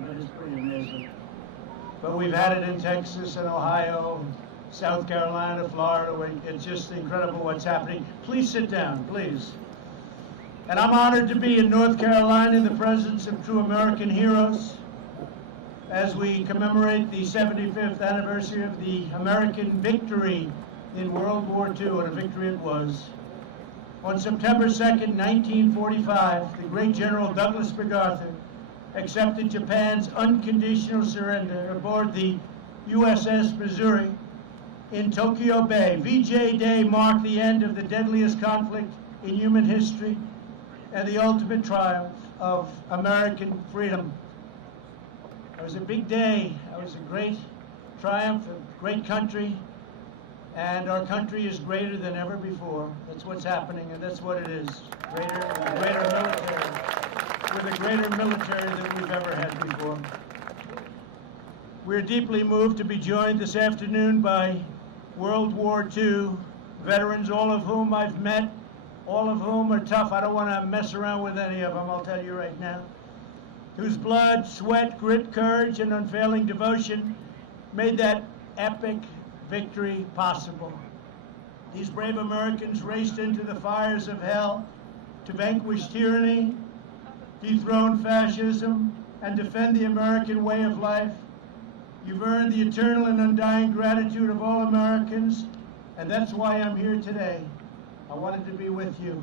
but it's pretty amazing. But we've had it in Texas and Ohio, South Carolina, Florida. It's just incredible what's happening. Please sit down, please. And I'm honored to be in North Carolina in the presence of true American heroes as we commemorate the 75th anniversary of the American victory in World War II, and a victory it was. On September 2nd, 1945, the great General Douglas MacArthur accepted Japan's unconditional surrender aboard the USS Missouri in Tokyo Bay. VJ Day marked the end of the deadliest conflict in human history and the ultimate triumph of American freedom. It was a big day. It was a great triumph, a great country, and our country is greater than ever before. That's what's happening, and that's what it is. Greater military, with a greater military than we've ever had before. We're deeply moved to be joined this afternoon by World War II veterans, all of whom I've met, all of whom are tough. I don't want to mess around with any of them, I'll tell you right now. Whose blood, sweat, grit, courage, and unfailing devotion made that epic victory possible. These brave Americans raced into the fires of hell to vanquish tyranny, dethrone fascism, and defend the American way of life. You've earned the eternal and undying gratitude of all Americans, and that's why I'm here today. I wanted to be with you.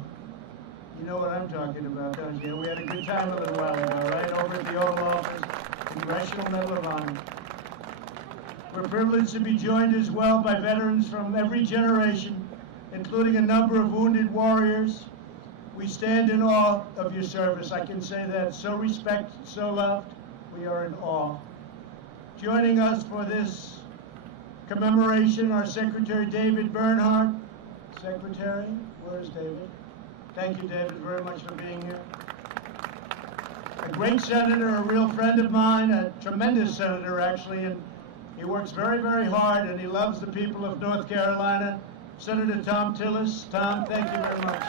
You know what I'm talking about, don't you? We had a good time a little while ago, right? Over at the Oval Office, Congressional Medal of Honor. We're privileged to be joined as well by veterans from every generation, including a number of wounded warriors. We stand in awe of your service. I can say that. So respected, so loved. We are in awe. Joining us for this commemoration, our Secretary David Bernhardt. Secretary, where's David? Thank you, David, very much for being here. A great senator, a real friend of mine, a tremendous senator, actually, and he works very, very hard, and he loves the people of North Carolina. Senator Tom Tillis. Tom, thank you very much.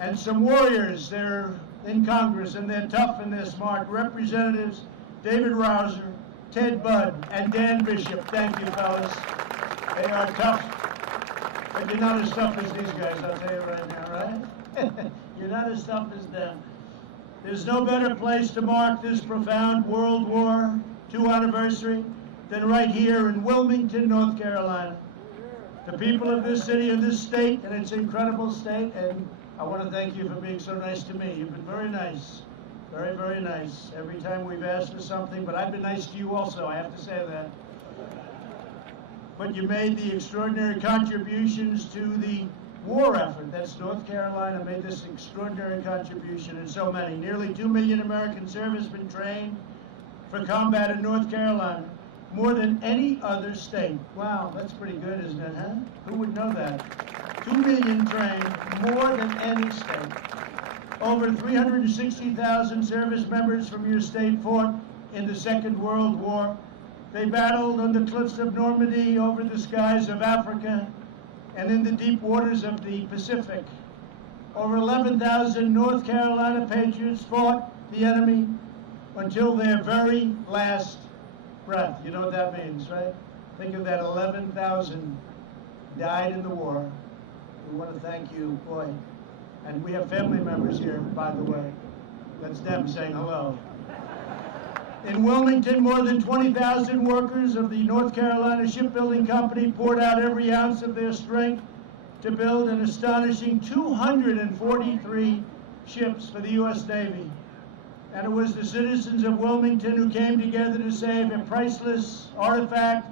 And some warriors, they're in Congress, and they're tough and they're smart. Representatives David Rouser, Ted Budd, and Dan Bishop. Thank you, fellas. They are tough. But you're not as tough as these guys, I'll tell you right now, right? You're not as tough as them. There's no better place to mark this profound World War II anniversary than right here in Wilmington, North Carolina. The people of this city and this state, and its incredible state, and I want to thank you for being so nice to me. You've been very nice, very, very nice. Every time we've asked for something, but I've been nice to you also, I have to say that. But you made the extraordinary contributions to the war effort. That's North Carolina made this extraordinary contribution, and so many. Nearly 2 million American servicemen trained for combat in North Carolina, more than any other state. Wow, that's pretty good, isn't it, huh? Who would know that? 2 million trained, more than any state. Over 360,000 service members from your state fought in the Second World War. They battled on the cliffs of Normandy, over the skies of Africa, and in the deep waters of the Pacific. Over 11,000 North Carolina patriots fought the enemy until their very last breath. You know what that means, right? Think of that, 11,000 died in the war. We want to thank you, boy. And we have family members here, by the way. That's them saying hello. In Wilmington, more than 20,000 workers of the North Carolina Shipbuilding Company poured out every ounce of their strength to build an astonishing 243 ships for the U.S. Navy. And it was the citizens of Wilmington who came together to save a priceless artifact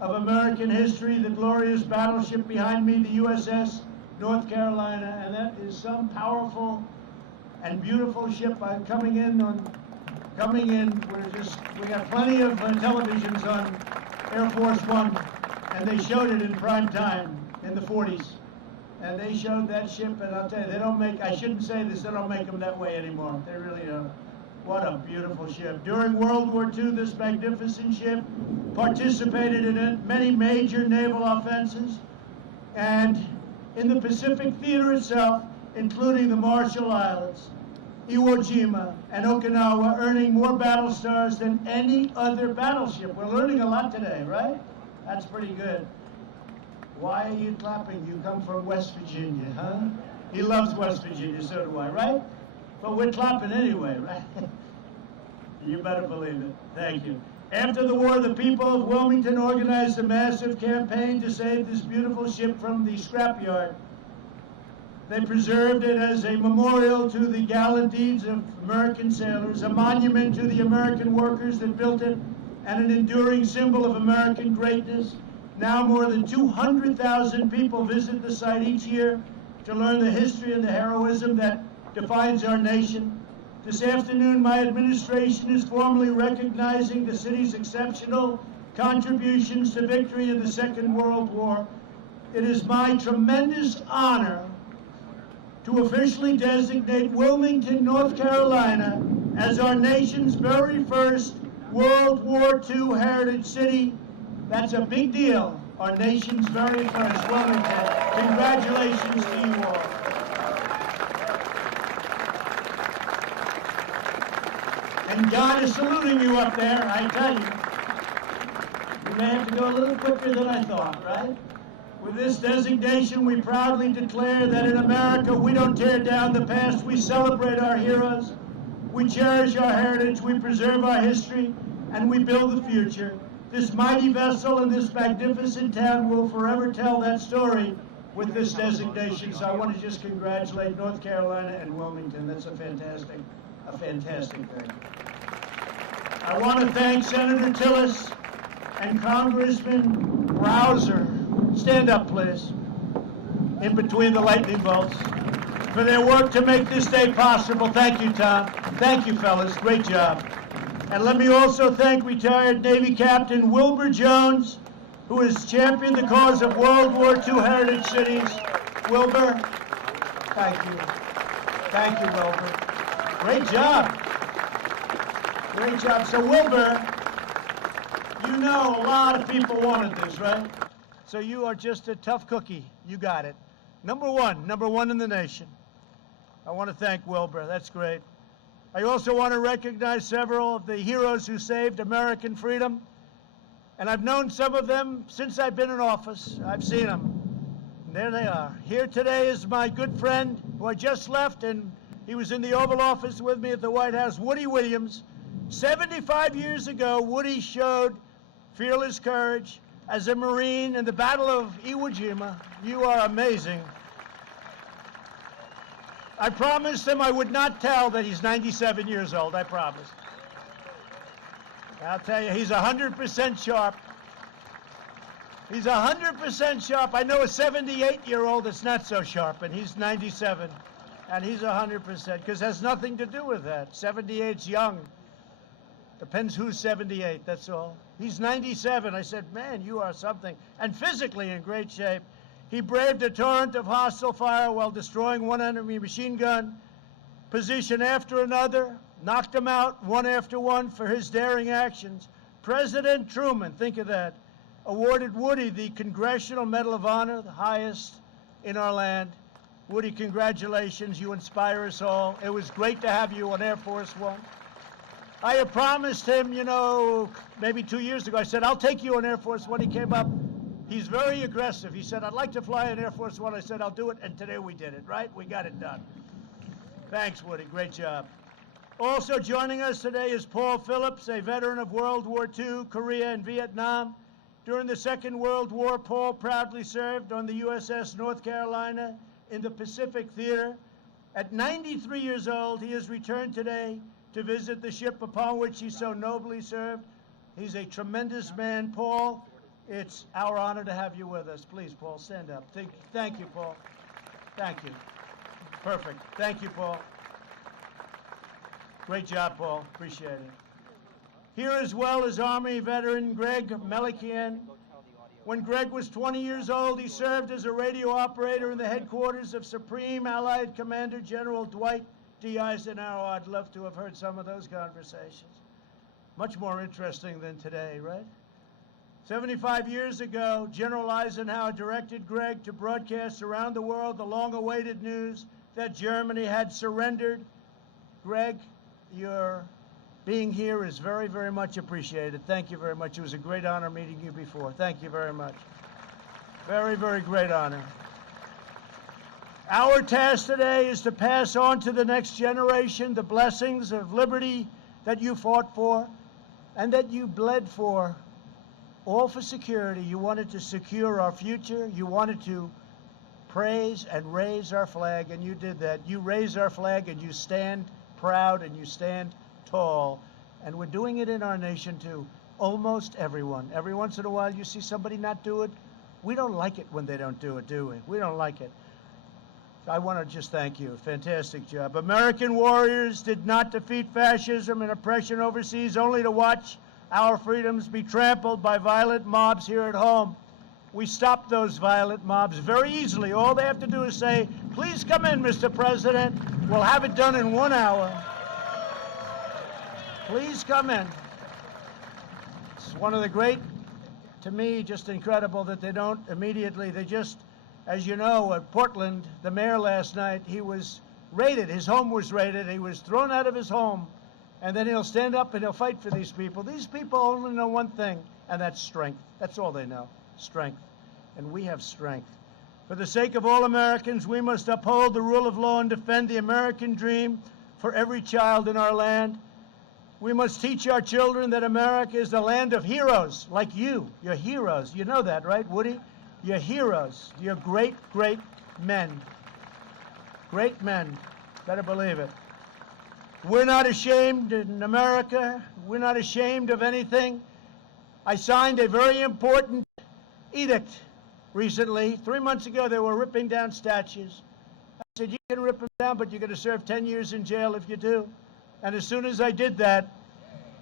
of American history, the glorious battleship behind me, the USS North Carolina. And that is some powerful and beautiful ship. Coming in, we got plenty of televisions on Air Force One, and they showed it in prime time in the 40s. And they showed that ship, and I'll tell you, they don't make, I shouldn't say this, they don't make them that way anymore. They really don't. What a beautiful ship. During World War II, this magnificent ship participated in many major naval offenses, and in the Pacific theater itself, including the Marshall Islands. Iwo Jima, and Okinawa, earning more battle stars than any other battleship. We're learning a lot today, right? That's pretty good. Why are you clapping? You come from West Virginia, huh? He loves West Virginia, so do I, right? But we're clapping anyway, right? You better believe it. Thank you. After the war, the people of Wilmington organized a massive campaign to save this beautiful ship from the scrapyard. They preserved it as a memorial to the gallant deeds of American sailors, a monument to the American workers that built it, and an enduring symbol of American greatness. Now more than 200,000 people visit the site each year to learn the history and the heroism that defines our nation. This afternoon, my administration is formally recognizing the city's exceptional contributions to victory in the Second World War. It is my tremendous honor to officially designate Wilmington, North Carolina, as our nation's very first World War II heritage city. That's a big deal. Our nation's very first, Wilmington. Congratulations to you all. And God is saluting you up there, I tell you. You may have to go a little quicker than I thought, right? With this designation, we proudly declare that in America, we don't tear down the past, we celebrate our heroes, we cherish our heritage, we preserve our history, and we build the future. This mighty vessel and this magnificent town will forever tell that story with this designation. So I want to just congratulate North Carolina and Wilmington. That's a fantastic thing. I want to thank Senator Tillis and Congressman Browser. Stand up, please, in between the lightning bolts, for their work to make this day possible. Thank you, Tom. Thank you, fellas. Great job. And let me also thank retired Navy Captain Wilbur Jones, who has championed the cause of World War II heritage cities. Wilbur, thank you. Thank you, Wilbur. Great job. Great job. So, Wilbur, you know a lot of people wanted this, right? So you are just a tough cookie. You got it. Number one in the nation. I want to thank Wilbur. That's great. I also want to recognize several of the heroes who saved American freedom. And I've known some of them since I've been in office. I've seen them. And there they are. Here today is my good friend who I just left, and he was in the Oval Office with me at the White House, Woody Williams. 75 years ago, Woody showed fearless courage as a Marine in the Battle of Iwo Jima. You are amazing. I promised him I would not tell that he's 97 years old. I promise. I'll tell you, he's 100% sharp. He's 100% sharp. I know a 78-year-old that's not so sharp, and he's 97, and he's 100%, because it has nothing to do with that. 78's young. Depends who's 78, that's all. He's 97. I said, man, you are something. And physically in great shape. He braved a torrent of hostile fire while destroying one enemy machine gun position after another, knocked them out one after one for his daring actions. President Truman, think of that, awarded Woody the Congressional Medal of Honor, the highest in our land. Woody, congratulations. You inspire us all. It was great to have you on Air Force One. I had promised him, you know, maybe 2 years ago, I said, I'll take you on Air Force One. He came up. He's very aggressive. He said, I'd like to fly on Air Force One. I said, I'll do it. And today we did it, right? We got it done. Thanks, Woody. Great job. Also joining us today is Paul Phillips, a veteran of World War II, Korea, and Vietnam. During the Second World War, Paul proudly served on the USS North Carolina in the Pacific Theater. At 93 years old, he has returned today to visit the ship upon which he so nobly served. He's a tremendous man. Paul, it's our honor to have you with us. Please, Paul, stand up. Thank you, Paul. Thank you. Perfect. Thank you, Paul. Great job, Paul. Appreciate it. Here as well is Army veteran Greg Melikian. When Greg was 20 years old, he served as a radio operator in the headquarters of Supreme Allied Commander General Dwight D. Eisenhower. I'd love to have heard some of those conversations. Much more interesting than today, right? 75 years ago, General Eisenhower directed Greg to broadcast around the world the long-awaited news that Germany had surrendered Greg, your being here is very, very much appreciated. Thank you very much. It was a great honor meeting you before. Thank you very much. Very, very great honor. Our task today is to pass on to the next generation the blessings of liberty that you fought for and that you bled for, all for security. You wanted to secure our future. You wanted to praise and raise our flag, and you did that. You raise our flag, and you stand proud, and you stand tall. And we're doing it in our nation, too. Almost everyone. Every once in a while, you see somebody not do it. We don't like it when they don't do it, do we? We don't like it. So I want to just thank you. Fantastic job. American warriors did not defeat fascism and oppression overseas only to watch our freedoms be trampled by violent mobs here at home. We stopped those violent mobs very easily. All they have to do is say, please come in, Mr. President. We'll have it done in 1 hour. Please come in. It's one of the great, to me, just incredible that they don't immediately, they just, as you know, at Portland, the mayor last night, he was raided. His home was raided. He was thrown out of his home. And then he'll stand up and he'll fight for these people. These people only know one thing, and that's strength. That's all they know, strength. And we have strength. For the sake of all Americans, we must uphold the rule of law and defend the American dream for every child in our land. We must teach our children that America is the land of heroes like you. You're heroes. You know that, right, Woody? You're heroes. You're great, great men. Great men. Better believe it. We're not ashamed in America. We're not ashamed of anything. I signed a very important edict recently. 3 months ago, they were ripping down statues. I said, you can rip them down, but you're going to serve 10 years in jail if you do. And as soon as I did that,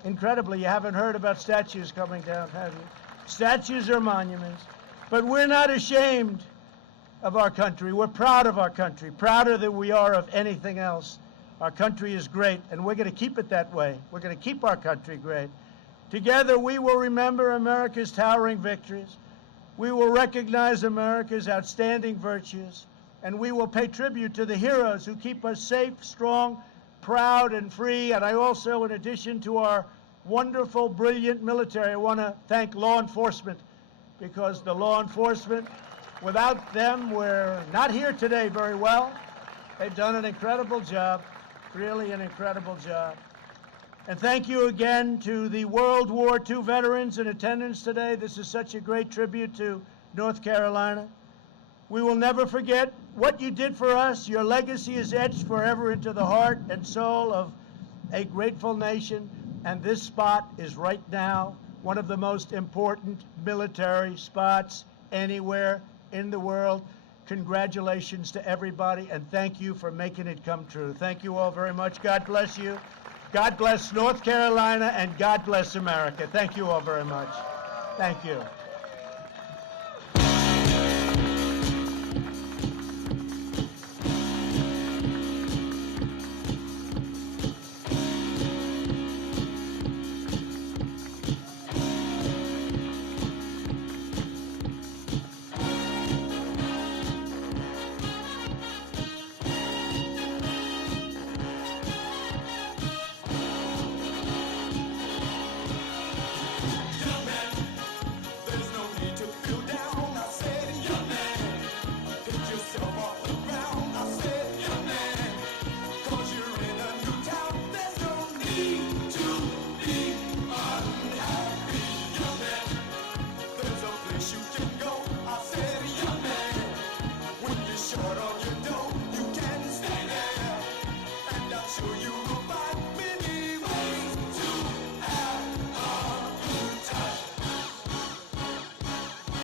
incredibly, you haven't heard about statues coming down, have you? Statues are monuments. But we're not ashamed of our country. We're proud of our country, prouder than we are of anything else. Our country is great, and we're going to keep it that way. We're going to keep our country great. Together, we will remember America's towering victories. We will recognize America's outstanding virtues, and we will pay tribute to the heroes who keep us safe, strong, proud, and free. And I also, in addition to our wonderful, brilliant military, I want to thank law enforcement, because the law enforcement, without them, we're not here today very well. They've done an incredible job. Really an incredible job. And thank you again to the World War II veterans in attendance today. This is such a great tribute to North Carolina. We will never forget what you did for us. Your legacy is etched forever into the heart and soul of a grateful nation. And this spot is right now one of the most important military spots anywhere in the world. Congratulations to everybody, and thank you for making it come true. Thank you all very much. God bless you. God bless North Carolina, and God bless America. Thank you all very much. Thank you.